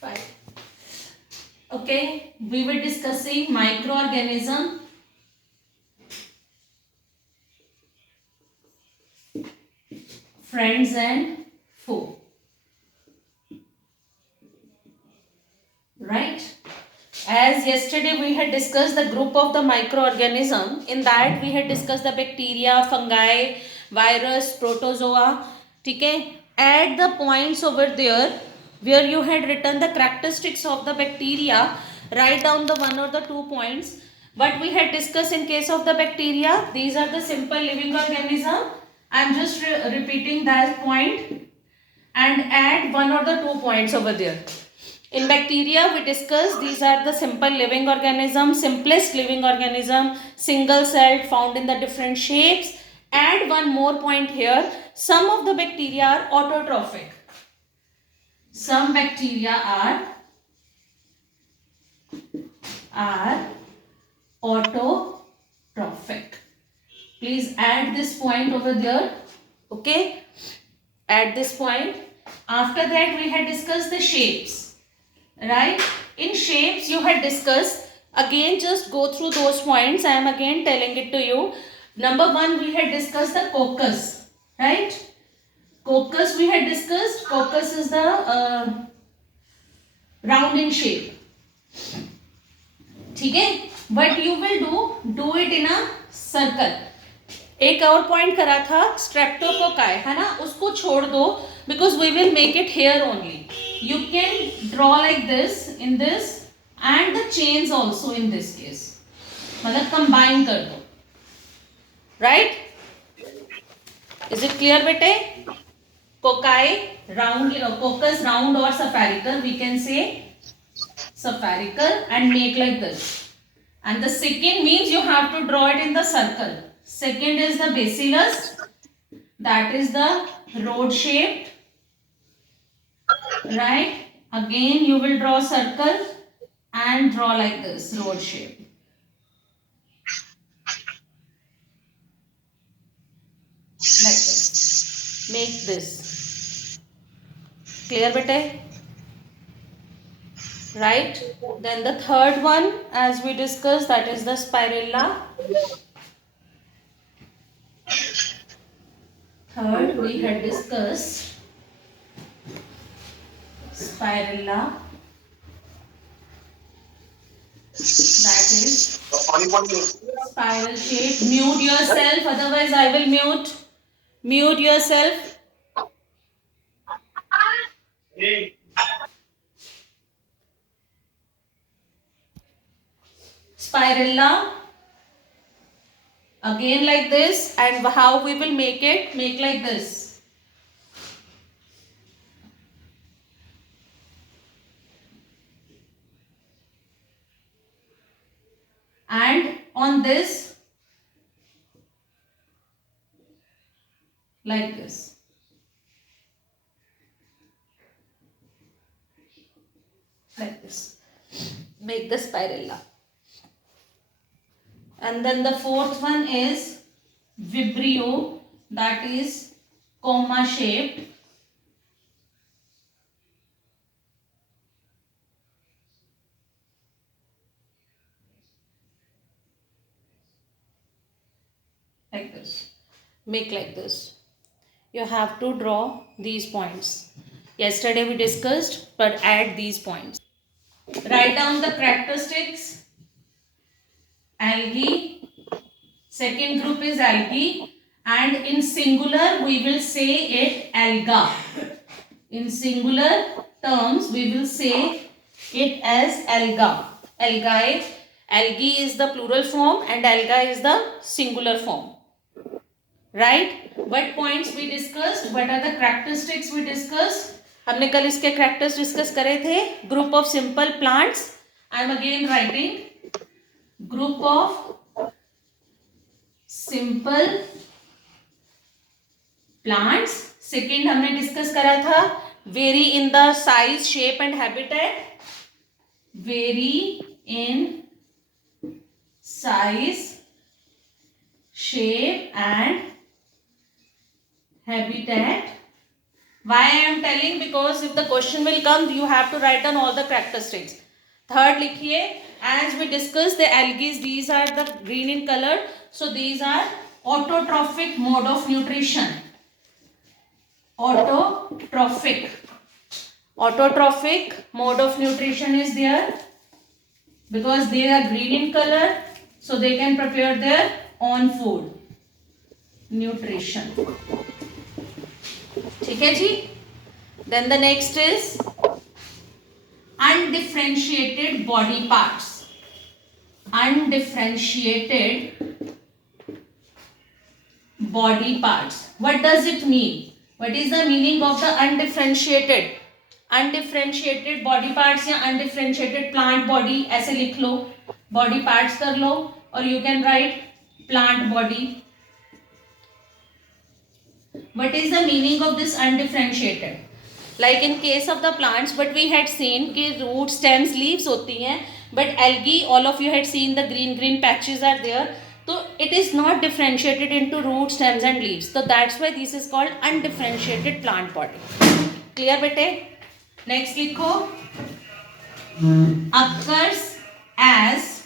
Fine. Okay, we were discussing microorganism. Friends and foe. Right? As yesterday we had discussed the group of the microorganism. In that we had discussed the bacteria, fungi, virus, protozoa. Okay? Add the points over there where you had written the characteristics of the bacteria. Write down the one or the 2 points. What we had discussed in case of the bacteria, these are the simple living organism. I am just repeating that point and add one or the 2 points over there. In bacteria, we discussed these are the simple living organism, simplest living organism, single celled, found in the different shapes. Add one more point here. Some of the bacteria are autotrophic. Some bacteria are autotrophic. Please add this point over there. Okay. Add this point. After that, we had discussed the shapes. Right? In shapes, you had discussed. Again, just go through those points. I am again telling it to you. Number one, we had discussed the coccus. Right? Coccus we had discussed. Coccus is the round in shape. ठीक है? What you will do it in a circle. एक और point करा था streptococci, है ना? उसको छोड़ दो because we will make it here only. You can draw like this in this and the chains also in this case. मतलब combine कर दो. Right? Is it clear बेटे? Cocci round, coccus round or spherical. We can say spherical and make like this. And the second means you have to draw it in the circle. Second is the bacillus, that is the rod shaped, right? Again you will draw circle and draw like this, rod shape. Like this. Make this. Clear bete? Right? Then the third one, as we discussed, that is the spirilla. Third, we had discussed spirilla. That is spiral shape. Mute yourself, otherwise I will mute. Mute yourself. Spirilla. Again like this, and how we will make it? Make like this. And on this, like this. Like this. Make the spirilla. And then the fourth one is vibrio, that is comma shaped. Like this. Make like this. You have to draw these points. Yesterday we discussed, but add these points. Write down the characteristics. Algae. Second group is algae. And in singular, we will say it alga. In singular terms, we will say it as alga. Algae. Algae is the plural form and alga is the singular form. Right? What points we discussed? What are the characteristics we discussed? हमने कल इसके characters discuss करे थे. Group of simple plants. I am again writing. Group of simple plants. Second हमने discuss करा था. Vary in the size, shape and habitat. Vary in size, shape and habitat. Why I am telling? Because if the question will come, you have to write down all the characteristics. Third likhiye, as we discussed the algae, these are the green in color. So these are autotrophic mode of nutrition. Autotrophic mode of nutrition is there because they are green in color, so they can prepare their own food. Nutrition. ठीक है जी. Then the next is undifferentiated body parts. Undifferentiated body parts. What does it mean? What is the meaning of the undifferentiated? Undifferentiated body parts या undifferentiated plant body ऐसे लिख लो. Body parts कर लो और you can write plant body. What is the meaning of this undifferentiated? Like in case of the plants, but we had seen कि root, stems, leaves होती हैं, but algae, all of you had seen the green patches are there. So it is not differentiated into root, stems and leaves. So that's why this is called undifferentiated plant body. Clear बेटे? Next लिखो. Occurs as,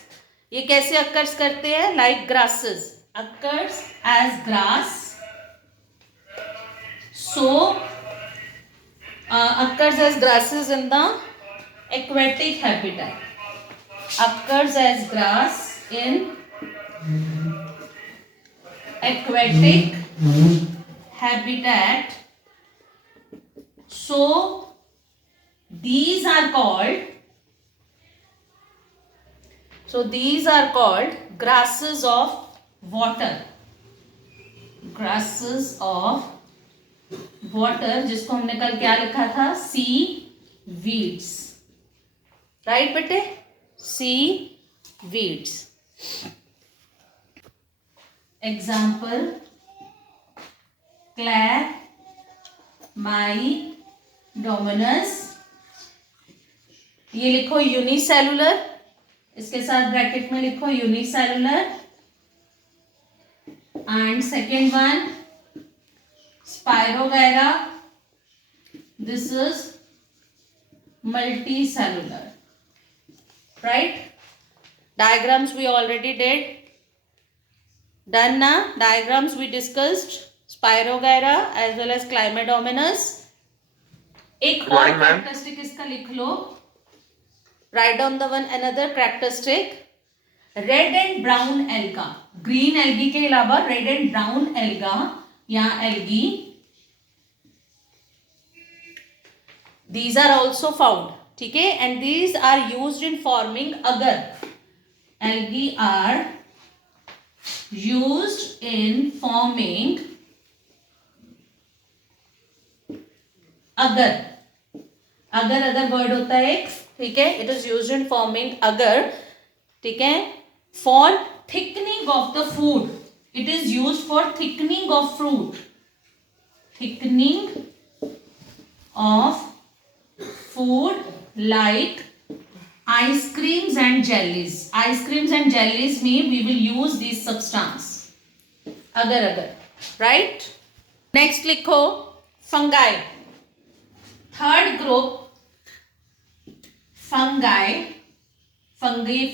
ये कैसे occurs करते हैं? Like grasses. Occurs as grass. So occurs as grasses in the aquatic habitat. Occurs as grass in aquatic habitat. So these are called grasses of water. Grasses of water, जिसको हमने कल क्या लिखा था? सी वीड्स. राइट बेटे? सी weeds. Example Chlamydomonas. ये लिखो unicellular, इसके साथ ब्रैकेट में लिखो unicellular. And second one Spirogyra. This is multicellular. Right? Diagrams we already did. Done na? Diagrams we discussed. Spirogyra as well as Chlamydomonas. एक और characteristic इसका लिख लो. Write down the one another characteristic. Red and brown alga. Green algae के अलावा red and brown alga या algae, these are also found. ठीक है? And these are used in forming agar. Algae are used in forming agar. अगर word होता है एक, ठीक है? It is used in forming agar. ठीक है? For thickening of the food. It is used for thickening of fruit. Thickening of food like ice creams and jellies. Ice creams and jellies में we will use this substance. अगर. Right? Next लिखो fungi. Third group fungi. Fungi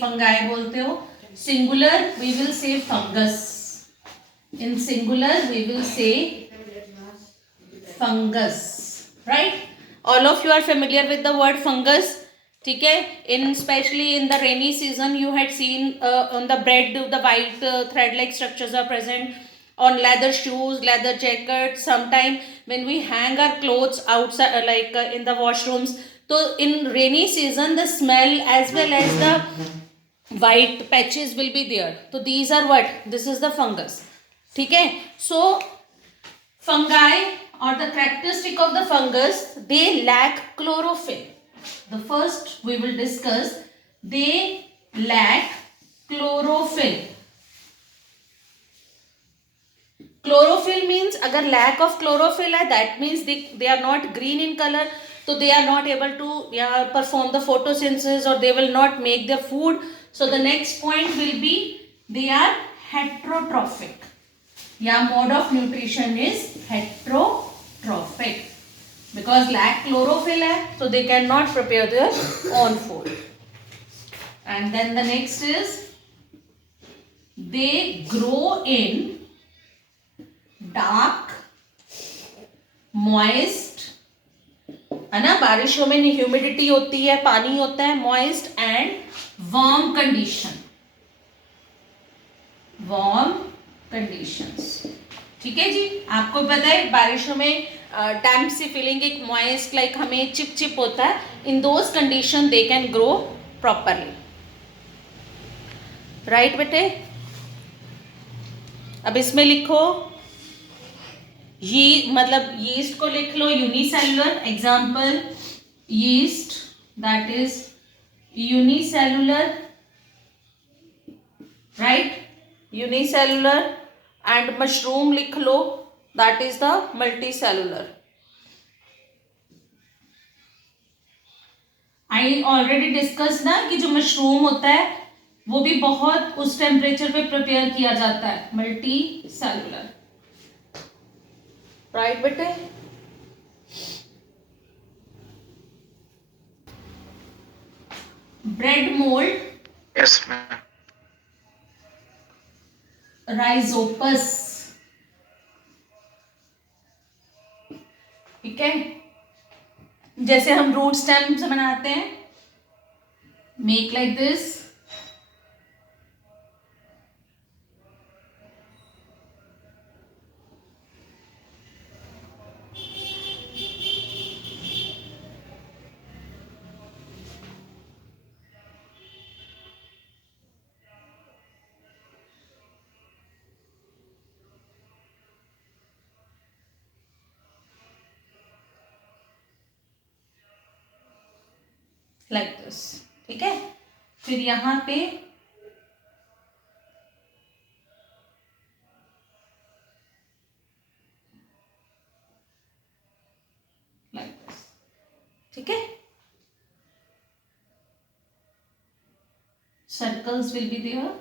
बोलते हो. Singular we will say fungus. In singular we will say fungus. Right? All of you are familiar with the word fungus. ठीक है? In especially in the rainy season you had seen on the bread the white thread like structures are present on leather shoes, leather jackets. Sometime when we hang our clothes outside like in the washrooms, so in rainy season the smell as well as the white patches will be there. So these are what? This is the fungus. ठीक है? So fungi or the characteristic of the fungus, they lack chlorophyll. The first we will discuss, they lack chlorophyll. Chlorophyll means अगर lack of chlorophyll है, that means they are not green in color, so they are not able to perform the photosynthesis or they will not make their food. So the next point will be they are heterotrophic. Yeah, mode of nutrition is heterotrophic. because lack chlorophyll hai, so they cannot prepare their own food. And then the next is they grow in dark, moist, है ना, बारिशों में humidity होती है, पानी होता है, moist and warm condition, warm conditions. ठीक है जी. आपको पता है बारिशों में डैम्प सी फीलिंग, एक मॉइस्ट लाइक हमें चिप चिप होता है. In those condition they can grow properly. Right बेटे. अब इसमें लिखो ये मतलब यीस्ट को लिख लो unicellular. Example yeast that is unicellular, right, unicellular. And mushroom लिख लो that is the multicellular. I already discuss ना कि जो मशरूम होता है वो भी बहुत उस टेम्परेचर पे प्रिपेयर किया जाता है, मल्टी सेलुलर. राइट बेटे. Bread mould, yes ma'am. Rhizopus. ठीक है, जैसे हम रूट स्टेम से बनाते हैं, make like this. Like this. ठीक है, फिर यहां पे लाइक दिस. ठीक है, circles will be there.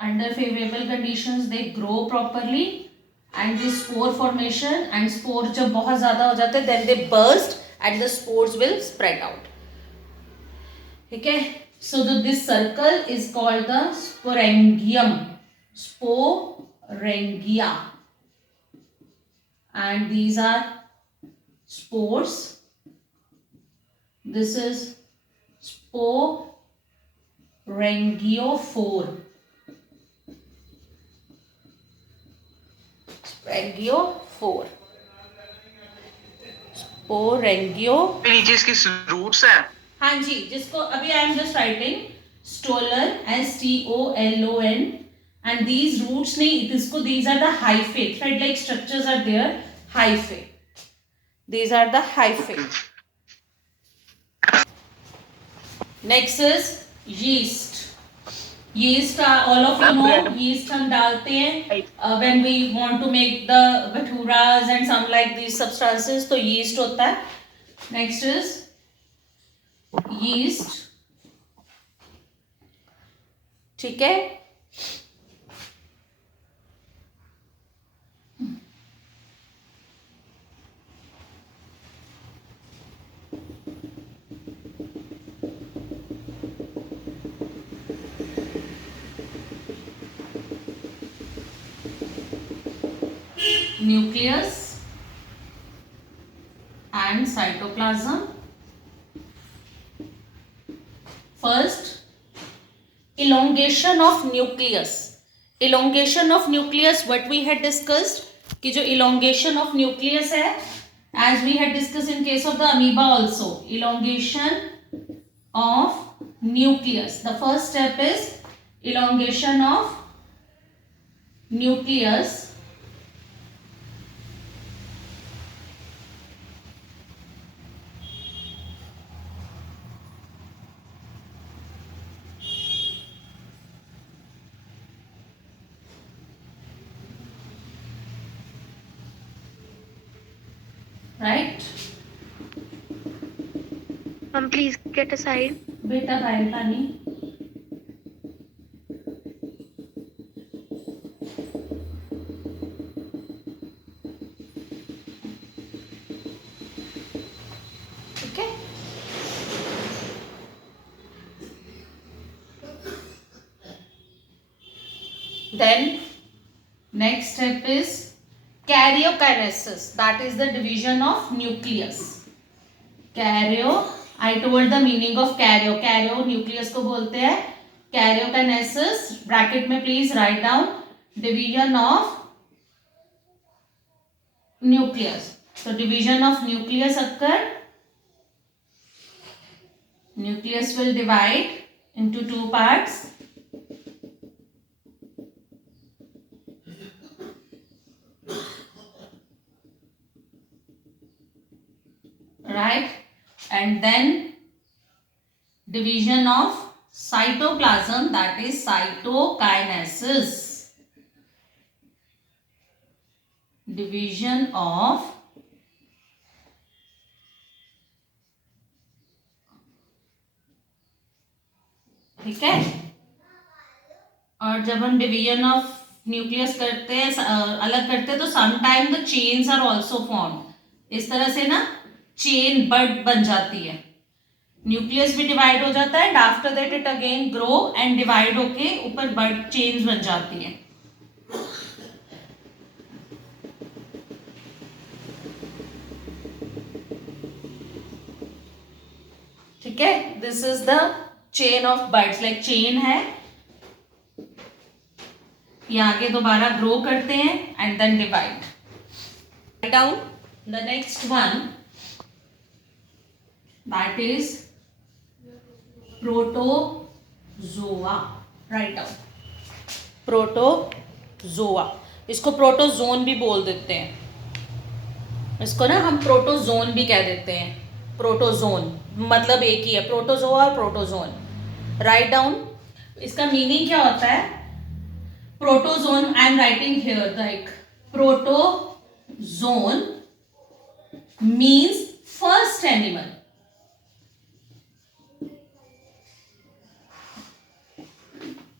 Under favorable conditions they grow properly and the spore formation and spore जब बहुत ज़्यादा हो जाते हैं then they burst and the spores will spread out. ठीक है, so this circle is called the sporangium, sporangia, and these are spores. This is sporangiophore. Sporangiophore. Sporangio. नीचे इसकी रूट्स हैं. हाँ जी, जिसको अभी I am just writing stolon, STOLON, and these roots नहीं, इसको these are the hyphae, thread like structures are there, hyphae. These are the hyphae. Next is yeast. Yeast, all of you know yeast हम डालते हैं when we want to make the bhaturas and some like these substances, तो yeast होता है. Next is yeast. ठीक है, nucleus and cytoplasm. First, elongation of nucleus. Elongation of nucleus, what we had discussed कि जो elongation of nucleus है, as we had discussed in case of the amoeba also, elongation of nucleus. The first step is elongation of nucleus. Right? please get aside. बेटा बाहर पानी. Okay. Then next step is karyokinesis. That is the division of nucleus. I told the meaning of karyo nucleus को बोलते हैं. Karyokinesis bracket में please write down division of nucleus. So division of nucleus occur. Nucleus will divide into two parts. Right, and then division of cytoplasm, that is cytokinesis. Division of ठीक है. और जब हम division of nucleus करते हैं, अलग करते हैं, तो sometime the chains are also form. इस तरह से ना चेन बड बन जाती है. न्यूक्लियस भी डिवाइड हो जाता है and after that it again grow and divide होके ऊपर बड चेन्स बन जाती है. ठीक है, this is the chain of birds. Like chain है, ये आगे दोबारा ग्रो करते हैं and then divide. Right down the next one, that is protozoa. Write down protozoa. इसको प्रोटोजोन भी बोल देते हैं. इसको ना हम प्रोटोजोन भी कह देते हैं. प्रोटोजोन मतलब एक ही है, प्रोटोजोआ और प्रोटोजोन. राइट डाउन, इसका मीनिंग क्या होता है. Protozoan I am writing here, like protozoan means first animal.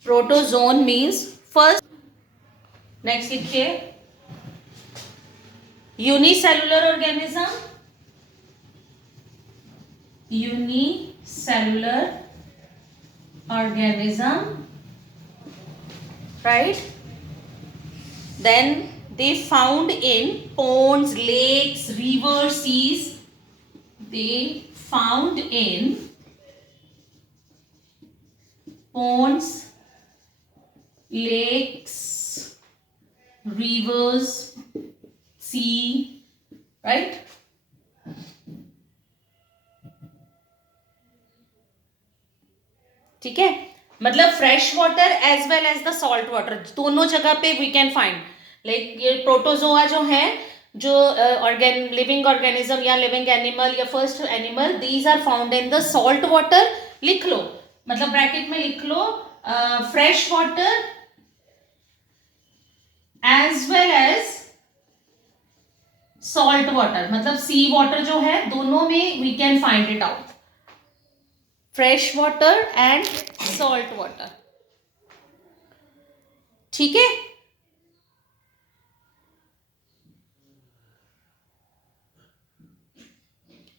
Protozoan means first. Next लिखिए unicellular organism. Unicellular organism, right. Then they found in ponds, lakes, rivers, seas. They found in ponds, lakes, rivers, sea, right? ठीक है, मतलब fresh water as well as the salt water, दोनों जगह पे we can find. Like ये protozoa जो है, जो लिविंग ऑर्गेनिज्म या लिविंग एनिमल या first animal, these are found in the salt water. लिख लो, मतलब ब्रैकेट में लिख लो fresh water as well as salt water, मतलब सी वाटर जो है, दोनों में we can find it out. Fresh water and salt water. ठीक है,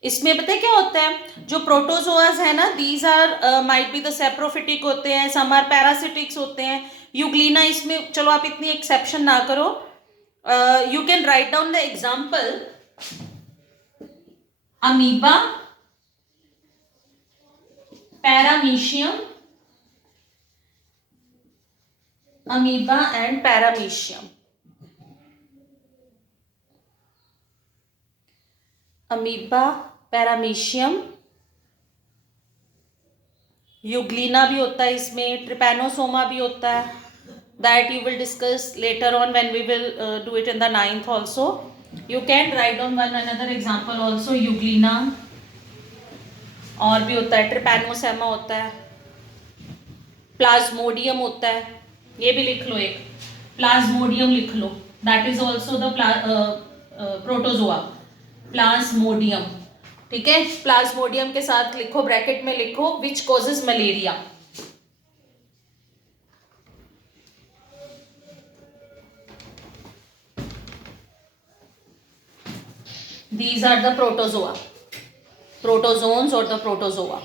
इसमें पता है क्या होता है, जो प्रोटोजोआस है ना, these are might be the saprophytic होते हैं, सम आर पैरासिटिक्स होते हैं. यूग्लिना इसमें, चलो आप इतनी एक्सेप्शन ना करो. You can write down the example. Amoeba, paramecium, amoeba and paramecium. Amoeba, paramecium, euglena भी होता है इसमें, ट्रिपैनोसोमा भी होता है. That you will discuss later on when we will do it in the 9th also. You can write down one another example also. Euglena और भी होता है, ट्रिपैनोसोमा होता है, प्लाज्मोडियम होता है, ये भी लिख लो. एक प्लाज्मोडियम लिख लो, that is also the protozoa. Plasmodium. ठीक है, प्लाज्मोडियम के साथ लिखो, ब्रैकेट में लिखो which causes malaria. These are the protozoa, protozoans or the protozoa.